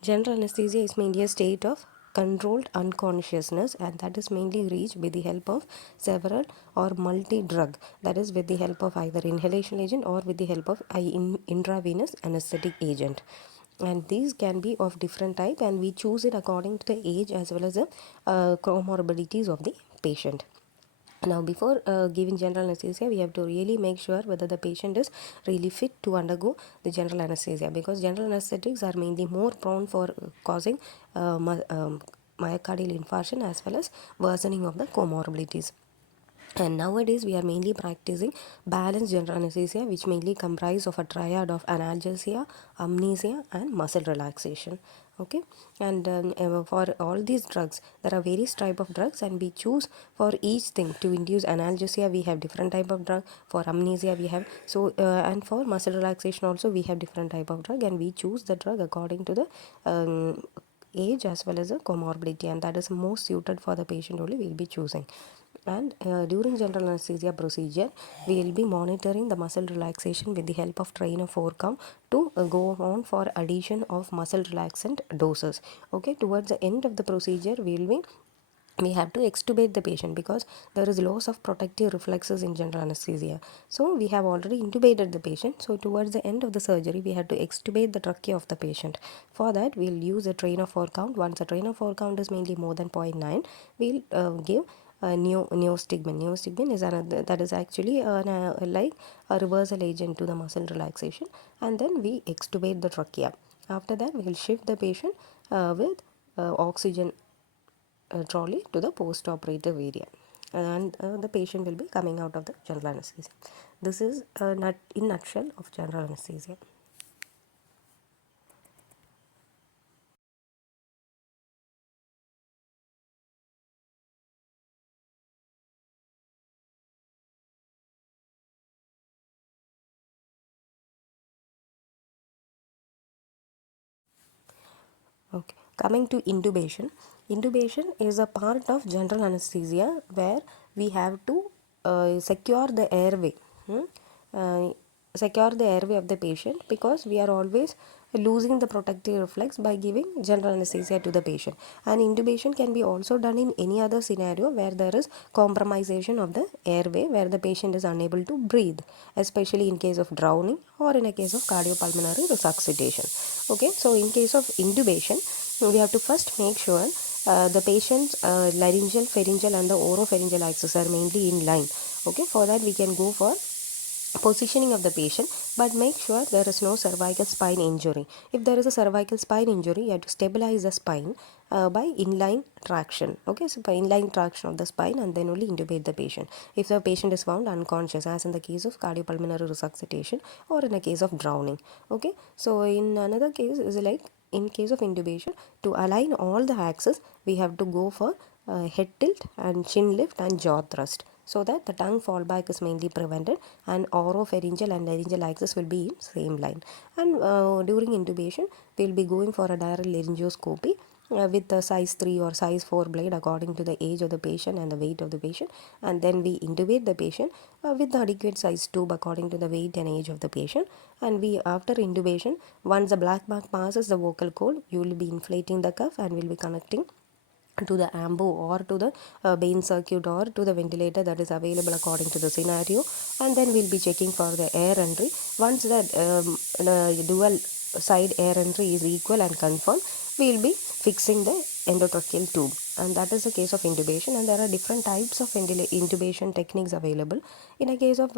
General anesthesia is mainly a state of controlled unconsciousness, and that is mainly reached with the help of several or multi-drug, that is with the help of either inhalation agent or with the help of intravenous anesthetic agent. And these can be of different type, and we choose it according to the age as well as the comorbidities of the patient. Now, before giving general anesthesia, we have to really make sure whether the patient is really fit to undergo the general anesthesia, because general anesthetics are mainly more prone for causing myocardial infarction as well as worsening of the comorbidities. And nowadays we are mainly practicing balanced general anesthesia, which mainly comprise of a triad of analgesia, amnesia and muscle relaxation. Okay, and for all these drugs there are various type of drugs, and we choose for each thing. To induce analgesia we have different type of drug, for amnesia we have and for muscle relaxation also we have different type of drug, and we choose the drug according to the age as well as the comorbidity, and that is most suited for the patient only we will be choosing. And during general anesthesia procedure, we will be monitoring the muscle relaxation with the help of trainer 4 count to go on for addition of muscle relaxant doses. Okay, towards the end of the procedure, we have to extubate the patient, because there is loss of protective reflexes in general anesthesia. So we have already intubated the patient, so towards the end of the surgery we have to extubate the trachea of the patient. For that we'll use a trainer 4 count. Once a trainer 4 count is mainly more than 0.9, we'll give neostigmin. Neostigmin is another, that is actually like a reversal agent to the muscle relaxation, and then we extubate the trachea. After that we will shift the patient with oxygen trolley to the post-operative area, and the patient will be coming out of the general anesthesia. This is in nutshell of general anesthesia. Okay, coming to intubation. Intubation is a part of general anesthesia where we have to secure the airway. Uh, Secure the airway of the patient, because we are always losing the protective reflex by giving general anesthesia to the patient. And intubation can be also done in any other scenario where there is compromisation of the airway, where the patient is unable to breathe, especially in case of drowning or in a case of cardiopulmonary resuscitation. Okay, so in case of intubation, we have to first make sure the patient's laryngeal, pharyngeal and the oropharyngeal axis are mainly in line. Okay, for that we can go for positioning of the patient, but make sure there is no cervical spine injury. If there is a cervical spine injury, you have to stabilize the spine by inline traction. Okay, so by inline traction of the spine, and then only intubate the patient if the patient is found unconscious, as in the case of cardiopulmonary resuscitation or in a case of drowning. Okay, so in another case is like in case of intubation, to align all the axes we have to go for head tilt and chin lift and jaw thrust, so that the tongue fallback is mainly prevented, and oropharyngeal and laryngeal axis will be in same line. And during intubation we will be going for a direct laryngoscopy with the size 3 or size 4 blade according to the age of the patient and the weight of the patient, and then we intubate the patient with the adequate size tube according to the weight and age of the patient. And we, after intubation, once the black mark passes the vocal cord, you will be inflating the cuff and will be connecting to the ambo or to the vein circuit or to the ventilator that is available according to the scenario, and then we'll be checking for the air entry. Once that dual side air entry is equal and confirmed, we'll be fixing the endotracheal tube, and that is the case of intubation. And there are different types of intubation techniques available. In a case of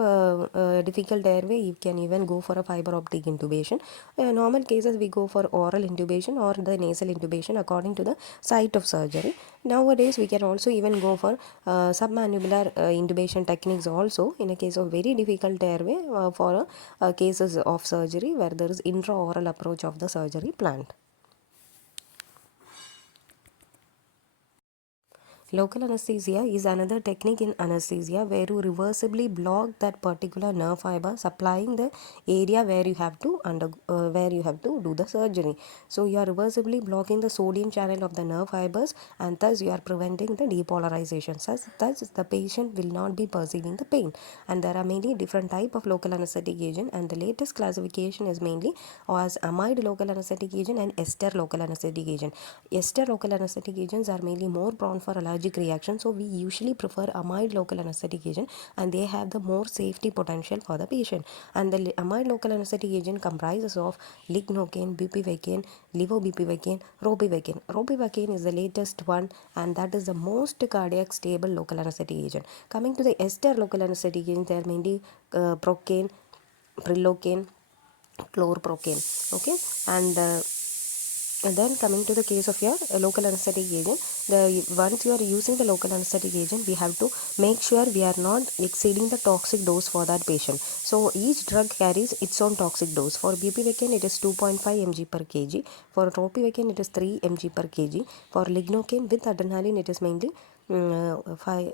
difficult airway, you can even go for a fiber optic intubation. Normal cases we go for oral intubation or the nasal intubation according to the site of surgery. Nowadays we can also even go for submanubular intubation techniques also in a case of very difficult airway for cases of surgery where there is intraoral approach of the surgery planned. Local anesthesia is another technique in anesthesia where you reversibly block that particular nerve fiber supplying the area where you have to do the surgery. So you are reversibly blocking the sodium channel of the nerve fibers, and thus you are preventing the depolarization. Thus the patient will not be perceiving the pain. And there are many different type of local anesthetic agent, and the latest classification is mainly as amide local anesthetic agent and ester local anesthetic agent. Ester local anesthetic agents are mainly more prone for allergic reaction, so we usually prefer amide local anesthetic agent, and they have the more safety potential for the patient. And the amide local anesthetic agent comprises of lignocaine, bupivacaine, levobupivacaine, ropivacaine. Ropivacaine is the latest one, and that is the most cardiac stable local anesthetic agent. Coming to the ester local anesthetic agent, they are mainly procaine, prilocaine, chlorprocaine. Okay, and then coming to the case of your local anesthetic agent, once you are using the local anesthetic agent, we have to make sure we are not exceeding the toxic dose for that patient. So each drug carries its own toxic dose. For bupivacaine it is 2.5 mg per kg. For ropivacaine it is 3 mg per kg. For lignocaine with adrenaline it is mainly 5